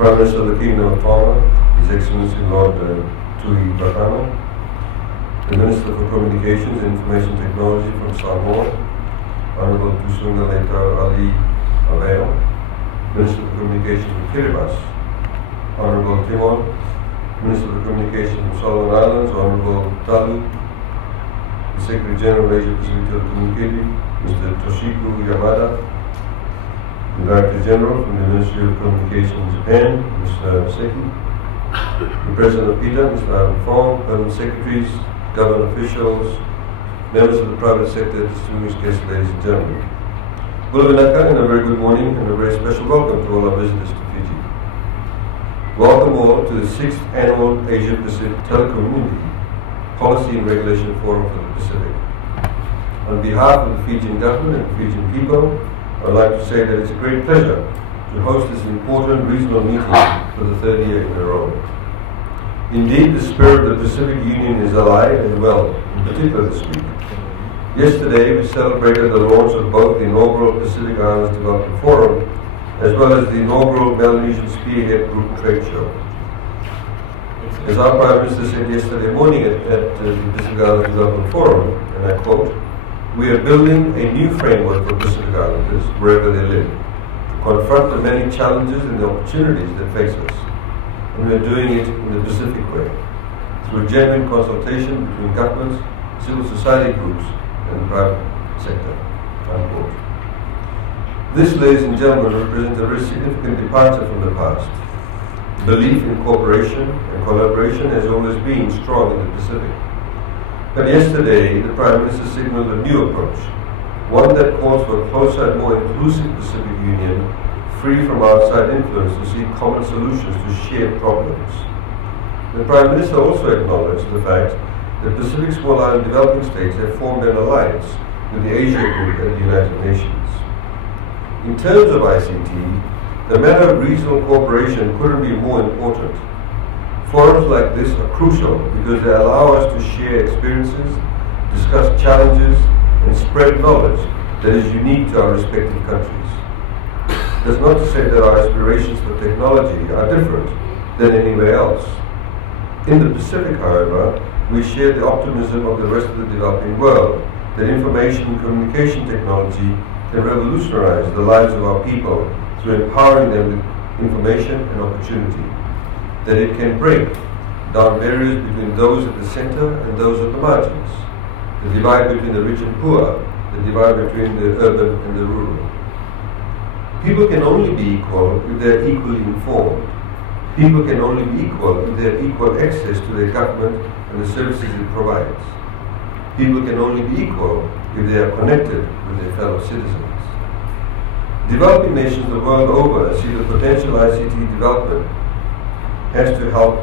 Prime Minister of the Kingdom of Tonga, His Excellency Lord Tui Bakano, the Minister for Communications and Information Technology from Samoa, Honorable Tusunga Leitao Ali Aveo, Minister for Communications from Kiribati, Honorable Timon, Minister for Communications from Solomon Islands, Honorable Talu, the Secretary General of Asia Pacific Telecommunications, Mr. Toshiku Yamada, the Director General from the Ministry of Communications in Japan, Mr. Seki, the President of PETA, Mr. Aaron Fong, Permanent Secretaries, government officials, members of the private sector, distinguished guests, ladies and gentlemen. Bulavinaka, and a very good morning and a very special welcome to all our visitors to Fiji. Welcome all to the 6th Annual Asia Pacific Telecom Policy and Regulation Forum for the Pacific. On behalf of the Fijian government and Fijian people, I would like to say that it's a great pleasure to host this important regional meeting for the third year in a row. Indeed, the spirit of the Pacific Union is alive and well, in particular this week. Yesterday, we celebrated the launch of both the inaugural Pacific Islands Development Forum as well as the inaugural Melanesian Spearhead Group Trade Show. As our Prime Minister said yesterday morning at the Pacific Islands Development Forum, and I quote, "We are building a new framework for Pacific Islanders, wherever they live, to confront the many challenges and the opportunities that face us. And we are doing it in the Pacific way, through genuine consultation between governments, civil society groups, and the private sector." Unquote. This, ladies and gentlemen, represents a very significant departure from the past. Belief in cooperation and collaboration has always been strong in the Pacific. But yesterday, the Prime Minister signaled a new approach, one that calls for a closer and more inclusive Pacific Union, free from outside influence, to seek common solutions to shared problems. The Prime Minister also acknowledged the fact that Pacific Small Island developing states have formed an alliance with the Asia Group at the United Nations. In terms of ICT, the matter of regional cooperation couldn't be more important. Forums like this are crucial because they allow us to share experiences, discuss challenges, and spread knowledge that is unique to our respective countries. That's not to say that our aspirations for technology are different than anywhere else. In the Pacific, however, we share the optimism of the rest of the developing world that information and communication technology can revolutionize the lives of our people through empowering them with information and opportunity, that it can break down barriers between those at the center and those at the margins, the divide between the rich and poor, the divide between the urban and the rural. People can only be equal if they are equally informed. People can only be equal if they have equal access to their government and the services it provides. People can only be equal if they are connected with their fellow citizens. Developing nations the world over see the potential ICT development has to help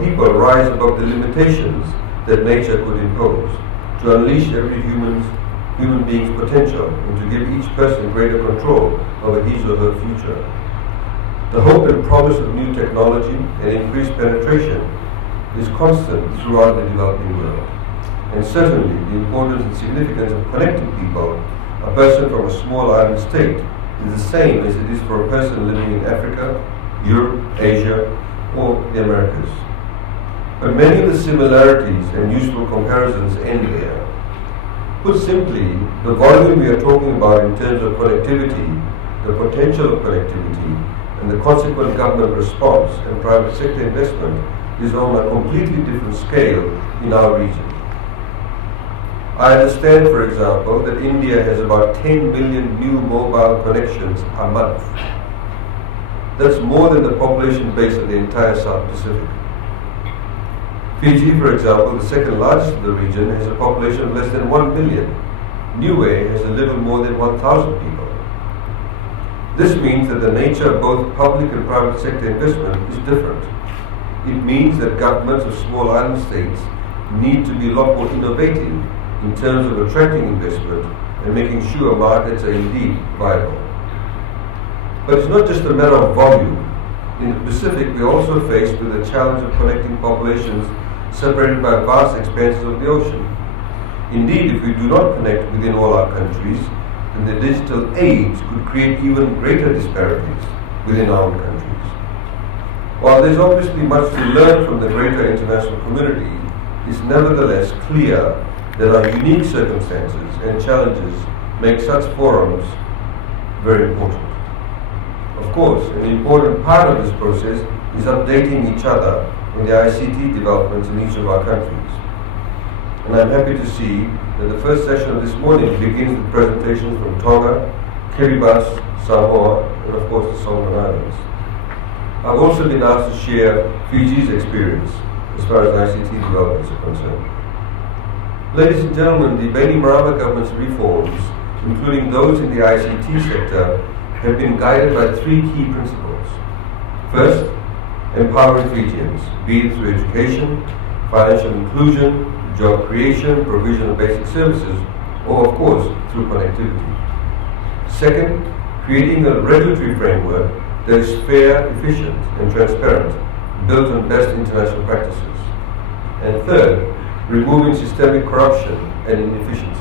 people rise above the limitations that nature could impose, to unleash every human being's potential, and to give each person greater control over his or her future. The hope and promise of new technology and increased penetration is constant throughout the developing world. And certainly the importance and significance of connecting people, a person from a small island state, is the same as it is for a person living in Africa, Europe, Asia, or the Americas. But many of the similarities and useful comparisons end there. Put simply, the volume we are talking about in terms of connectivity, the potential of connectivity, and the consequent government response and private sector investment is on a completely different scale in our region. I understand, for example, that India has about 10 million new mobile connections a month. That's more than the population base of the entire South Pacific. Fiji, for example, the second largest of the region, has a population of less than 1 million. Niue has a little more than 1,000 people. This means that the nature of both public and private sector investment is different. It means that governments of small island states need to be a lot more innovative in terms of attracting investment and making sure markets are indeed viable. But it's not just a matter of volume. In the Pacific, we are also faced with the challenge of connecting populations separated by vast expanses of the ocean. Indeed, if we do not connect within all our countries, then the digital age could create even greater disparities within our own countries. While there's obviously much to learn from the greater international community, it's nevertheless clear that our unique circumstances and challenges make such forums very important. Of course, an important part of this process is updating each other on the ICT developments in each of our countries. And I'm happy to see that the first session of this morning begins with presentations from Tonga, Kiribati, Samoa, and of course the Solomon Islands. I've also been asked to share Fiji's experience as far as ICT developments are concerned. Ladies and gentlemen, the Bainimarama government's reforms, including those in the ICT sector, have been guided by three key principles. First, empowering Fijians, be it through education, financial inclusion, job creation, provision of basic services, or of course, through connectivity. Second, creating a regulatory framework that is fair, efficient, and transparent, built on best international practices. And third, removing systemic corruption and inefficiencies.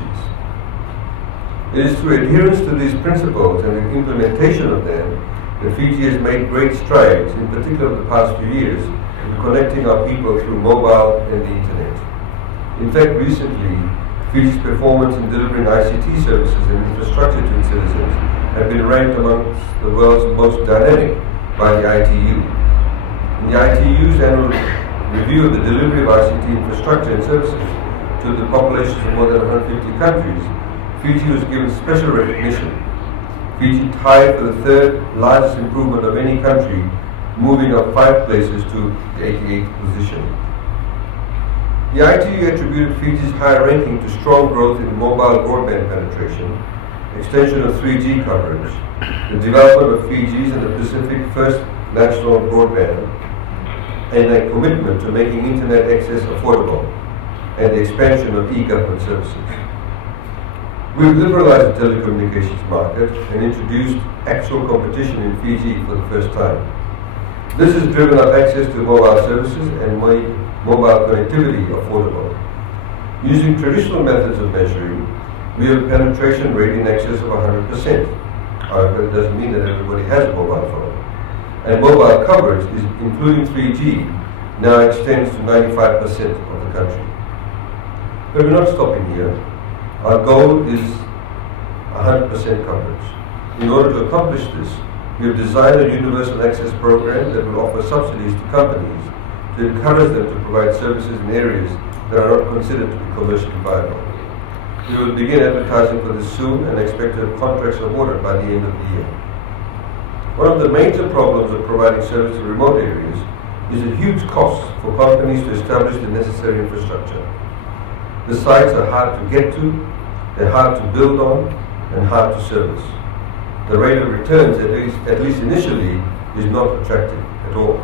It is through adherence to these principles and the implementation of them that Fiji has made great strides, in particular the past few years, in connecting our people through mobile and the internet. In fact, recently, Fiji's performance in delivering ICT services and infrastructure to its citizens have been ranked amongst the world's most dynamic by the ITU. In the ITU's annual review of the delivery of ICT infrastructure and services to the populations of more than 150 countries, Fiji was given special recognition. Fiji tied for the third largest improvement of any country, moving up 5 places to the 88th position. The ITU attributed Fiji's high ranking to strong growth in mobile broadband penetration, extension of 3G coverage, the development of Fiji's and the Pacific first national broadband, and a commitment to making internet access affordable, and the expansion of e-government services. We've liberalized the telecommunications market and introduced actual competition in Fiji for the first time. This has driven up access to mobile services and made mobile connectivity affordable. Using traditional methods of measuring, we have a penetration rate in excess of 100%. However, it doesn't mean that everybody has a mobile phone. And mobile coverage, including 3G, now extends to 95% of the country. But we're not stopping here. Our goal is 100% coverage. In order to accomplish this, we have designed a universal access program that will offer subsidies to companies to encourage them to provide services in areas that are not considered to be commercially viable. We will begin advertising for this soon and expect to have contracts awarded by the end of the year. One of the major problems of providing service to remote areas is a huge cost for companies to establish the necessary infrastructure. The sites are hard to get to, they're hard to build on, and hard to service. The rate of returns, at least initially, is not attractive at all.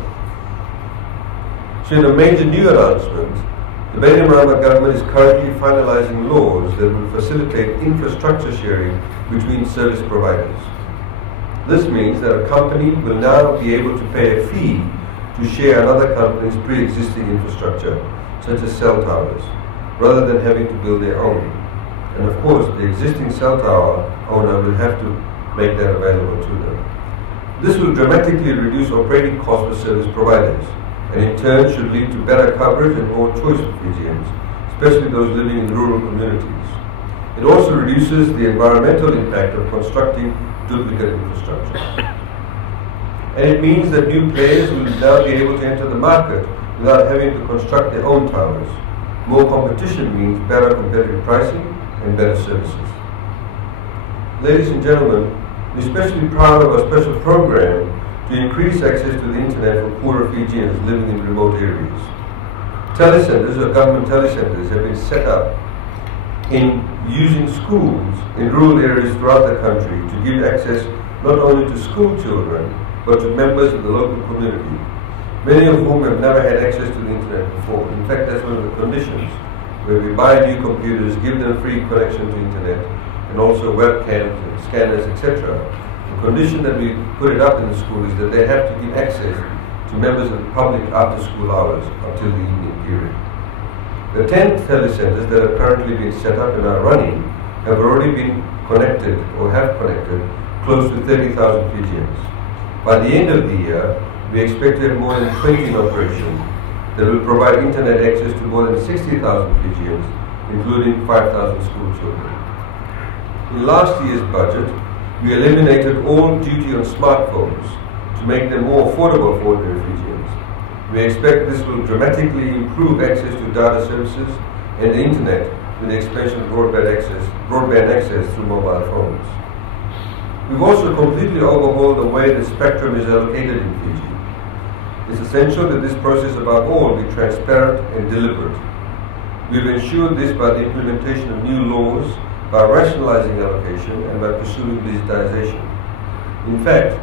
So in a major new announcement, the Bainimarama government is currently finalizing laws that will facilitate infrastructure sharing between service providers. This means that a company will now be able to pay a fee to share another company's pre-existing infrastructure, such as cell towers, rather than having to build their own. And of course, the existing cell tower owner will have to make that available to them. This will dramatically reduce operating costs for service providers, and in turn should lead to better coverage and more choice for Fijians, especially those living in rural communities. It also reduces the environmental impact of constructing duplicate infrastructure. And it means that new players will now be able to enter the market without having to construct their own towers. More competition means better competitive pricing and better services. Ladies and gentlemen, we're especially proud of our special program to increase access to the internet for poorer Fijians living in remote areas. Telecenters or government telecenters have been set up in using schools in rural areas throughout the country to give access not only to school children but to members of the local community, many of whom have never had access to the internet before. In fact, that's one of the conditions, where we buy new computers, give them free connection to internet, and also webcams and scanners, etc. The condition that we put it up in the school is that they have to give access to members of the public after school hours until the evening period. The 10 telecenters that are currently being set up and are running have already been connected or have connected close to 30,000 Fijians. By the end of the year, we expect to have more than 20 in operation that will provide internet access to more than 60,000 Fijians, including 5,000 school children. In last year's budget, we eliminated all duty on smartphones to make them more affordable for ordinary Fijians. We expect this will dramatically improve access to data services and the internet with the expansion of broadband access through mobile phones. We've also completely overhauled the way the spectrum is allocated in Fiji. It's essential that this process above all be transparent and deliberate. We've ensured this by the implementation of new laws, by rationalizing allocation, and by pursuing digitization. In fact,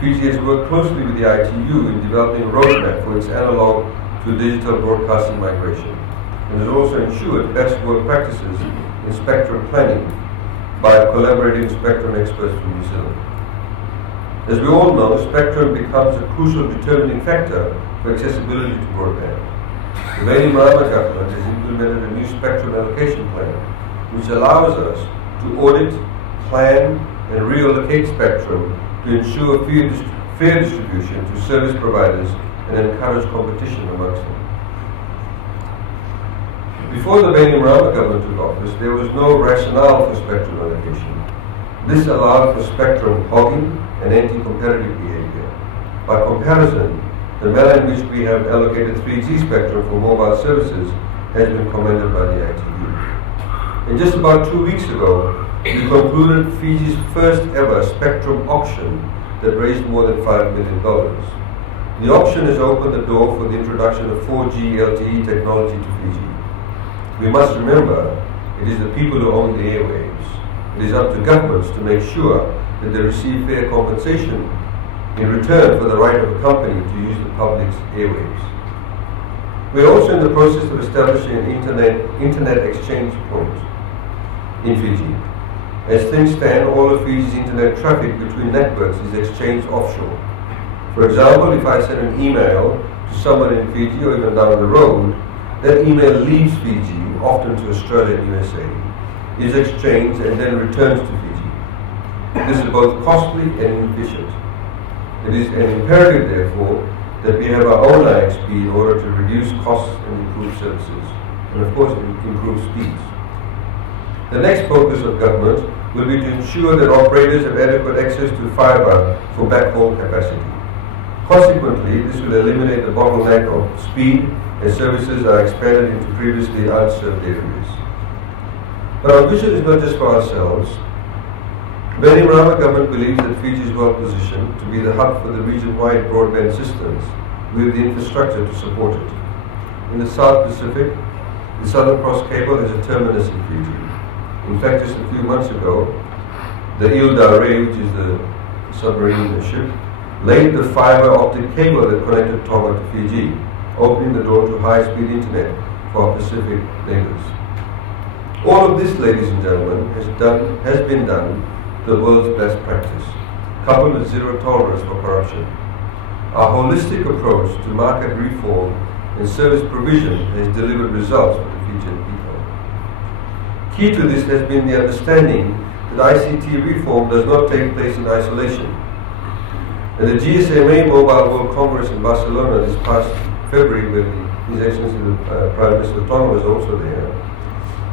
Fiji has worked closely with the ITU in developing a roadmap for its analog to digital broadcasting migration, and has also ensured best work practices in spectrum planning by collaborating with spectrum experts from New Zealand. As we all know, spectrum becomes a crucial determining factor for accessibility to broadband. The Bainimarama government has implemented a new spectrum allocation plan, which allows us to audit, plan, and reallocate spectrum to ensure fair distribution to service providers and encourage competition amongst them. Before the Bainimarama government took office, there was no rationale for spectrum allocation. This allowed for spectrum hogging and anti-competitive behavior. By comparison, the manner in which we have allocated 3G spectrum for mobile services has been commended by the ITU. And just about 2 weeks ago, we concluded Fiji's first ever spectrum auction that raised more than $5 million. The auction has opened the door for the introduction of 4G LTE technology to Fiji. We must remember, it is the people who own the airwaves. It is up to governments to make sure that they receive fair compensation in return for the right of a company to use the public's airwaves. We are also in the process of establishing an internet exchange point in Fiji. As things stand, all of Fiji's internet traffic between networks is exchanged offshore. For example, if I send an email to someone in Fiji or even down the road, that email leaves Fiji, often to Australia and USA, is exchanged and then returns to Fiji. This is both costly and inefficient. It is an imperative, therefore, that we have our own IXP in order to reduce costs and improve services, and of course improve speeds. The next focus of government will be to ensure that operators have adequate access to fibre for backhaul capacity. Consequently, this will eliminate the bottleneck of speed as services are expanded into previously unserved areas. But our vision is not just for ourselves. The Bainimarama government believes that Fiji is well positioned to be the hub for the region-wide broadband systems with the infrastructure to support it. In the South Pacific, the Southern Cross Cable has a terminus in Fiji. In fact, just a few months ago, the Ile del Rey, which is the submarine ship, laid the fiber optic cable that connected Tonga to Fiji, opening the door to high-speed internet for our Pacific neighbors. All of this, ladies and gentlemen, has been done the world's best practice, coupled with zero tolerance for corruption. Our holistic approach to market reform and service provision has delivered results for the Fijian people. Key to this has been the understanding that ICT reform does not take place in isolation. At the GSMA Mobile World Congress in Barcelona this past February, where His Excellency the Prime Minister of Tonga was also there,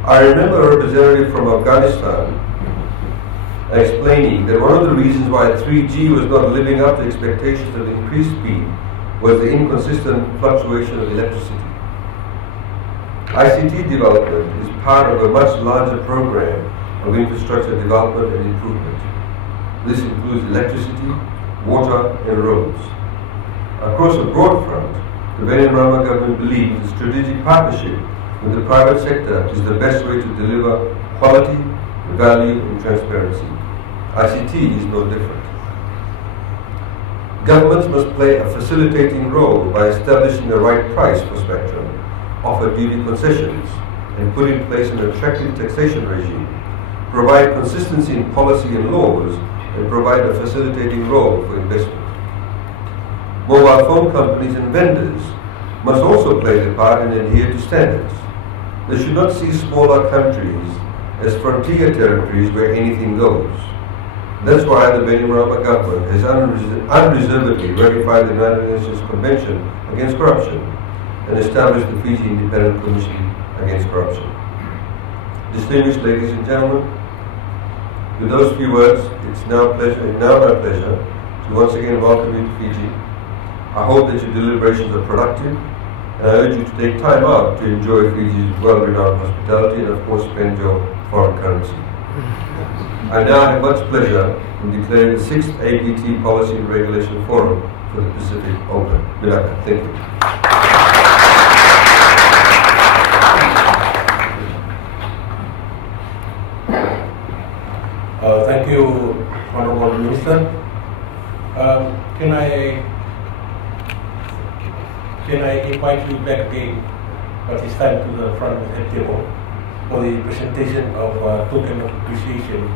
I remember a representative from Afghanistan explaining that one of the reasons why 3G was not living up to expectations of increased speed was the inconsistent fluctuation of electricity. ICT development is part of a much larger program of infrastructure development and improvement. This includes electricity, water, and roads. Across a broad front, the Bainimarama government believes that strategic partnership with the private sector is the best way to deliver quality, value, and transparency. ICT is no different. Governments must play a facilitating role by establishing the right price for spectrum, offer duty concessions, and put in place an attractive taxation regime, provide consistency in policy and laws, and provide a facilitating role for investment. Mobile phone companies and vendors must also play their part and adhere to standards. They should not see smaller countries as frontier territories where anything goes. That's why the Bainimarama government has unreservedly ratified the United Nations Convention Against Corruption and established the Fiji Independent Commission Against Corruption. Distinguished ladies and gentlemen, with those few words, it's now my pleasure to once again welcome you to Fiji. I hope that your deliberations are productive, and I urge you to take time out to enjoy Fiji's well-renowned hospitality and of course spend your foreign currency. I now have much pleasure in declaring the 6th APT Policy and Regulation Forum for the Pacific open. Milaka, thank you. Thank you, Honorable Minister. Can I invite you back again, but this time to the front of the table for the presentation of token of appreciation